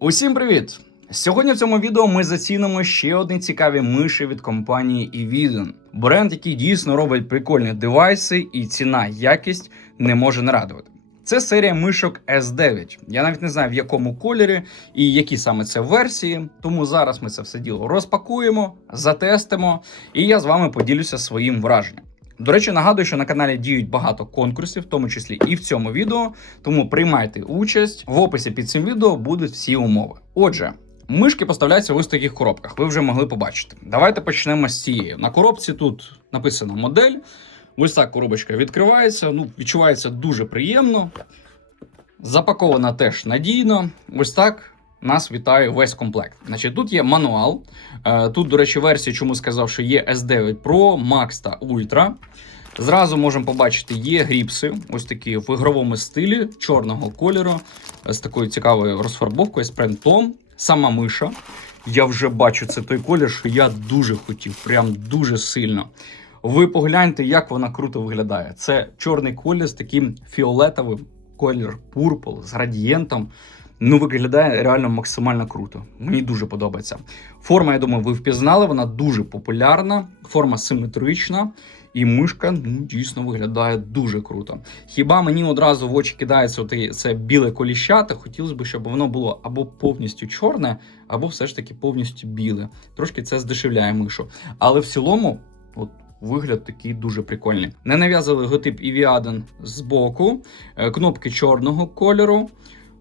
Усім привіт! Сьогодні в цьому відео ми зацінимо ще одні цікаві миші від компанії Eviden. Бренд, який дійсно робить прикольні девайси, і ціна якість не може не радувати. Це серія мишок S9. Я навіть не знаю в якому кольорі і які саме це версії. Тому зараз ми це все діло розпакуємо, затестимо, і я з вами поділюся своїм враженням. До речі, нагадую, що на каналі діють багато конкурсів, в тому числі і в цьому відео. Тому приймайте участь. В описі під цим відео будуть всі умови. Отже. Мишки поставляються в ось таких коробках, ви вже могли побачити. Давайте почнемо з цієї. На коробці тут написано модель. Ось так коробочка відкривається. Ну, відчувається дуже приємно. Запакована теж надійно. Ось так нас вітає весь комплект. Значить, тут є мануал. Е, Тут, до речі, версія, чому сказав, що є S9 Pro, Max та Ultra. Зразу можемо побачити, є гріпси, ось такі в ігровому стилі чорного кольору, е, з такою цікавою розфарбовкою, з принтом. Сама миша. Я вже бачу це той колір, що я дуже хотів, прям дуже сильно. Ви погляньте, як вона круто виглядає. Це чорний колір з таким фіолетовим колір пурпл з градієнтом. Ну, виглядає реально максимально круто. Мені дуже подобається. Форма, я думаю, ви впізнали, вона дуже популярна, форма симетрична, і мишка ну, дійсно виглядає дуже круто. Хіба мені одразу в очі кидається це біле коліщата, хотілося б, щоб воно було або повністю чорне, або все ж таки повністю біле. Трошки це здешевляє мишу. Але в цілому, от. Вигляд такий дуже прикольний. Не нав'язали логотип Eviaden з боку, е, кнопки чорного кольору.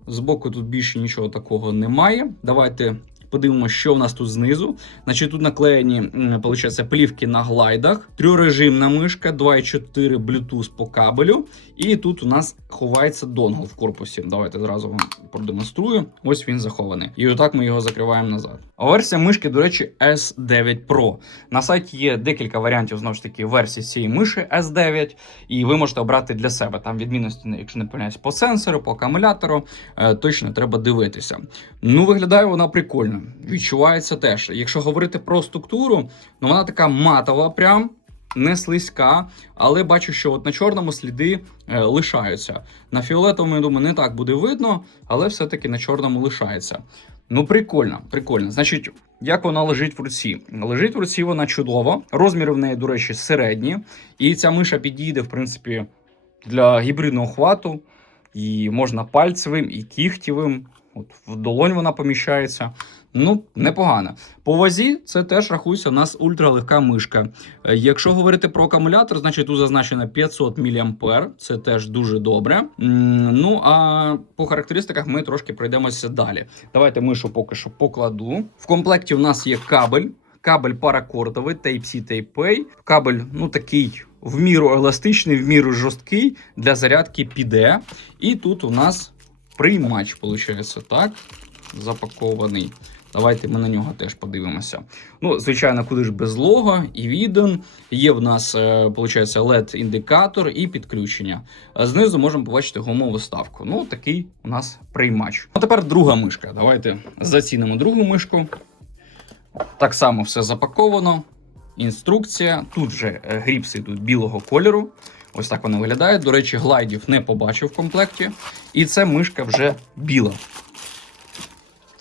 Збоку тут більше нічого такого немає. Давайте подивимося, що в нас тут знизу. Значить, тут наклеєні получається, плівки на глайдах, трьохрежимна мишка, 2.4 Bluetooth по кабелю. І тут у нас ховається донгл в корпусі. Давайте зразу вам продемонструю. Ось він захований. І отак ми його закриваємо назад. А версія мишки, до речі, S9 Pro. На сайті є декілька варіантів знову ж таки версії цієї миші S9, і ви можете обрати для себе там відмінності, якщо не помиляюсь, по сенсору, по акумулятору. Е, точно треба дивитися. Ну, виглядає вона прикольно. Відчувається теж. Якщо говорити про структуру, ну вона така матова, прям. Не слизька, але бачу, що от на чорному сліди е, лишаються. На фіолетовому, я думаю, не так буде видно, але все-таки на чорному лишається. Ну, прикольно, прикольно. Значить, як вона лежить в руці? Лежить в руці вона чудово. Розміри в неї, до речі, середні. І ця миша підійде, в принципі, для гібридного хвату. І можна пальцевим і кігтєвим. От в долонь вона поміщається. Ну, непогано. По вазі це теж рахується у нас ультралегка мишка. Е, Якщо говорити про акумулятор, значить тут зазначено 500 мА, це теж дуже добре. Ну а по характеристиках ми трошки пройдемося далі. Давайте мишу поки що покладу. В комплекті у нас є кабель. Кабель паракордовий Type-C Type-A. Кабель, ну такий в міру еластичний, в міру жорсткий для зарядки піде. І тут у нас приймач, виходить, так, запакований. Давайте ми на нього теж подивимося. Ну, звичайно, куди ж без лого і віден. Є в нас, е, виходить, LED-індикатор і підключення. Знизу можемо побачити гумову ставку. Ну, такий у нас приймач. А тепер друга мишка. Давайте зацінимо другу мишку. Так само все запаковано. Інструкція. Тут же е, гріпси йдуть білого кольору. Ось так вона виглядає. До речі, глайдів не побачив в комплекті. І це мишка вже біла.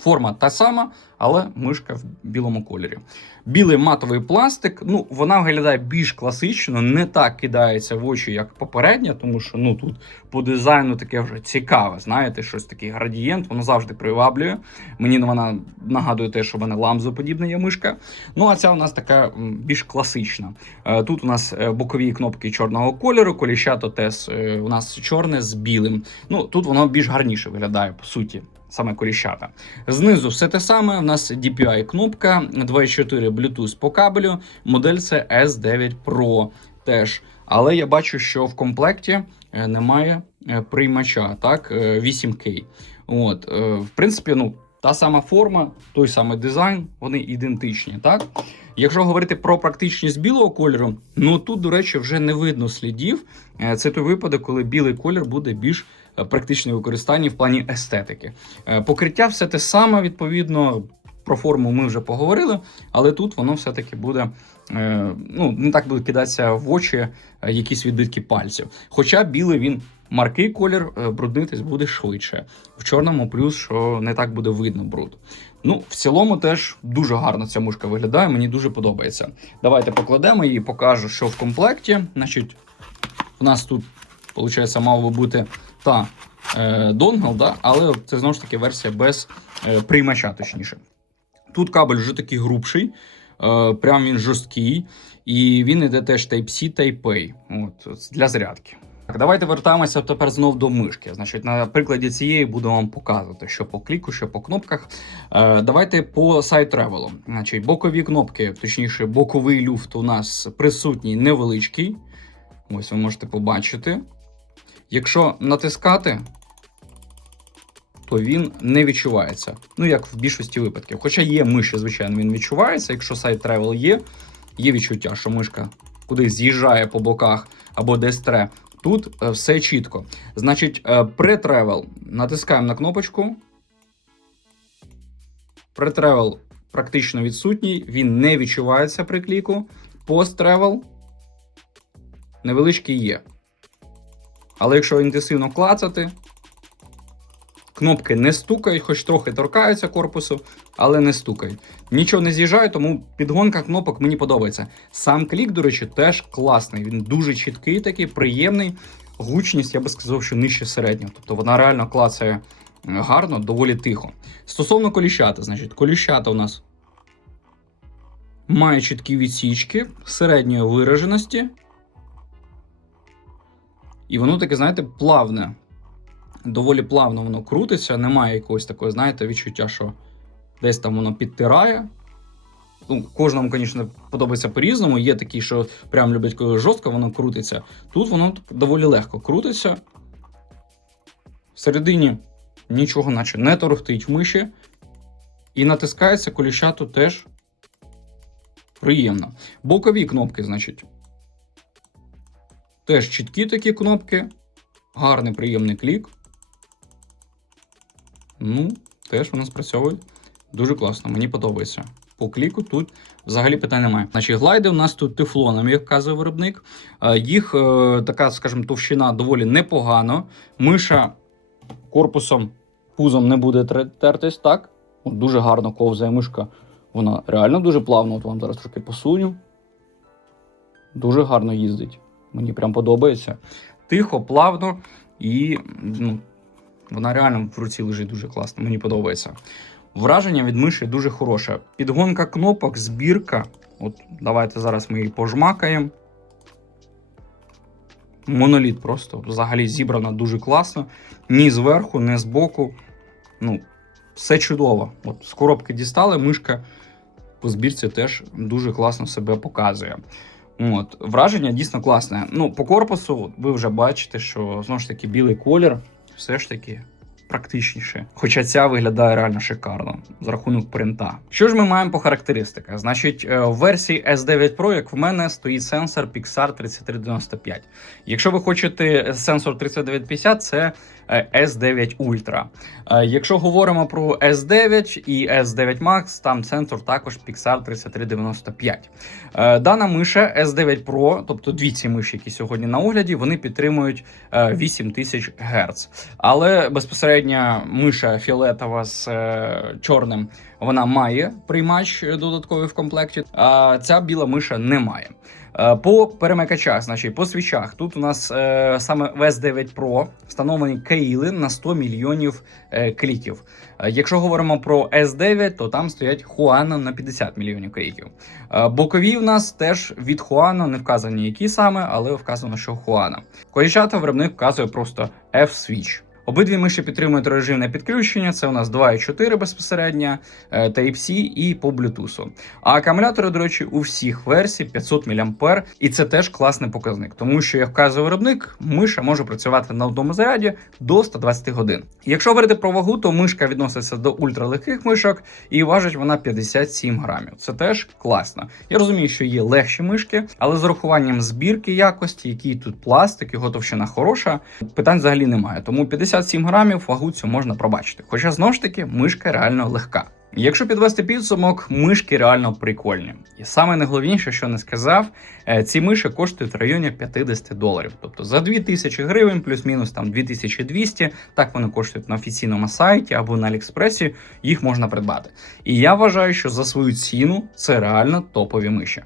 Форма та сама, але мишка в білому кольорі. Білий матовий пластик, ну вона виглядає більш класично, не так кидається в очі, як попередня, тому що ну тут по дизайну таке вже цікаве. Знаєте, щось такий градієнт, воно завжди приваблює. Мені вона нагадує те, що вона ламзоподібна є мишка. Ну а ця у нас така більш класична. Е, Тут у нас е, бокові кнопки чорного кольору, коліщато теж е, у нас чорне з білим. Ну тут воно більш гарніше виглядає, по суті. Саме коліщата. Знизу все те саме. У нас DPI кнопка 2.4 Bluetooth по кабелю. Модель це S9 Pro теж. Але я бачу, що в комплекті е, немає е, приймача, так, е, 8K. От, е, в принципі, ну, та сама форма, той самий дизайн, вони ідентичні, так? Якщо говорити про практичність білого кольору, ну тут, до речі, вже не видно слідів. Е, Це той випадок, коли білий колір буде більш е, практичне використання в плані естетики. Е, Покриття все те саме, відповідно. Про форму ми вже поговорили, але тут воно все-таки буде е, ну, не так буде кидатися в очі е, якісь відбитки пальців. Хоча білий він Маркий колір е, бруднитись буде швидше. В чорному плюс, що не так буде видно бруд. Ну, в цілому теж дуже гарно ця мушка виглядає, мені дуже подобається. Давайте покладемо її, покажу, що в комплекті. Значить, в нас тут, виходить, мав би бути та е, донгл, да? але це знову ж таки версія без е, приймача, точніше. Тут кабель вже такий грубший, е, прям він жорсткий, і він іде теж Type-C, Type-A от, для зарядки. Так, давайте вертаємося тепер знов до мишки. Значить, на прикладі цієї буду вам показувати, що по кліку, що по кнопках. Е, давайте по сайт тревелу. Значить, бокові кнопки, точніше, боковий люфт у нас присутній невеличкий. Ось ви можете побачити. Якщо натискати, то він не відчувається. Ну, як в більшості випадків. Хоча є миші, звичайно, він відчувається. Якщо сайт тревел є, є відчуття, що мишка кудись з'їжджає по боках або десь тре. Тут е, все чітко. Значить, е, pre-travel натискаємо на кнопочку. Pre-travel практично відсутній, він не відчувається при кліку. Post-travel невеличкий є. Але якщо інтенсивно клацати, кнопки не стукають, хоч трохи торкаються корпусу, але не стукають. Нічого не з'їжджає, тому підгонка кнопок мені подобається. Сам клік, до речі, теж класний. Він дуже чіткий, такий, приємний. Гучність, я би сказав, що нижче середнього. Тобто вона реально клацає е, гарно, доволі тихо. Стосовно коліщата, значить, коліщата у нас має чіткі відсічки середньої вираженості. І воно таке, знаєте, плавне. Доволі плавно воно крутиться, немає якогось такого, знаєте, відчуття, що десь там воно підтирає. Ну, кожному, звісно, подобається по-різному. Є такі, що прям люблять, коли жорстко воно крутиться. Тут воно доволі легко крутиться. Всередині нічого, наче не торохтить миші. І натискається коліща тут теж приємно. Бокові кнопки, значить. Теж чіткі такі кнопки. Гарний приємний клік. Ну, теж вони спрацьовують дуже класно, мені подобається. По кліку тут взагалі питань немає. Значить, глайди у нас тут тефлоном, як вказує виробник. Е, Їх е, така, скажімо, товщина доволі непогано. Миша корпусом, пузом не буде тертись, так? От дуже гарно ковзає мишка. Вона реально дуже плавно. От вам зараз трошки посуню. Дуже гарно їздить. Мені прям подобається. Тихо, плавно і ну, вона реально в руці лежить дуже класно. Мені подобається. Враження від миші дуже хороше. Підгонка кнопок, збірка. От давайте зараз ми її пожмакаємо. Моноліт просто взагалі зібрано дуже класно. Ні зверху, ні збоку. Ну, все чудово. От з коробки дістали, мишка по збірці теж дуже класно себе показує. От, враження дійсно класне. Ну, по корпусу ви вже бачите, що знову ж таки білий колір все ж таки практичніше. Хоча ця виглядає реально шикарно за рахунок принта. Що ж ми маємо по характеристиках? Значить, е, в версії S9 Pro, як в мене, стоїть сенсор Pixar 3395. Якщо ви хочете сенсор 3950, це е, S9 Ultra. Е, Якщо говоримо про S9 і S9 Max, там сенсор також Pixar 3395. Е, Дана миша S9 Pro, тобто дві ці миші, які сьогодні на огляді, вони підтримують е, 8000 Гц. Але безпосередньо миша фіолетова з е, чорним вона має приймач додатковий в комплекті, а ця біла миша не має. Е, По перемикачах, значить, по свічах, тут у нас е, саме в S9 Pro встановлені кейли на 100 мільйонів е, кліків. Е, Якщо говоримо про S9, то там стоять Хуано на 50 мільйонів кліків. Е, Бокові в нас теж від Хуано, не вказані які саме, але вказано, що Хуано. Коліщата виробник вказує просто F-Switch. Обидві миші підтримують трирежимне підключення. Це у нас 2.4 безпосередньо, е, Type-C і по Bluetooth. А акумулятори, до речі, у всіх версій 500 мА, і це теж класний показник, тому що, як вказує виробник, миша може працювати на одному заряді до 120 годин. Якщо говорити про вагу, то мишка відноситься до ультралегких мишок і важить вона 57 грамів. Це теж класно. Я розумію, що є легші мишки, але з урахуванням збірки якості, який тут пластик, його товщина хороша, питань взагалі немає. Тому 57 грамів вагу цю можна пробачити. Хоча знову ж таки мишка реально легка. Якщо підвести підсумок, мишки реально прикольні. І саме найголовніше, що не сказав, е, ці миші коштують в районі 50 доларів. Тобто за 2000 гривень, плюс-мінус там 2200, так вони коштують на офіційному сайті або на Аліекспресі, їх можна придбати. І я вважаю, що за свою ціну це реально топові миші.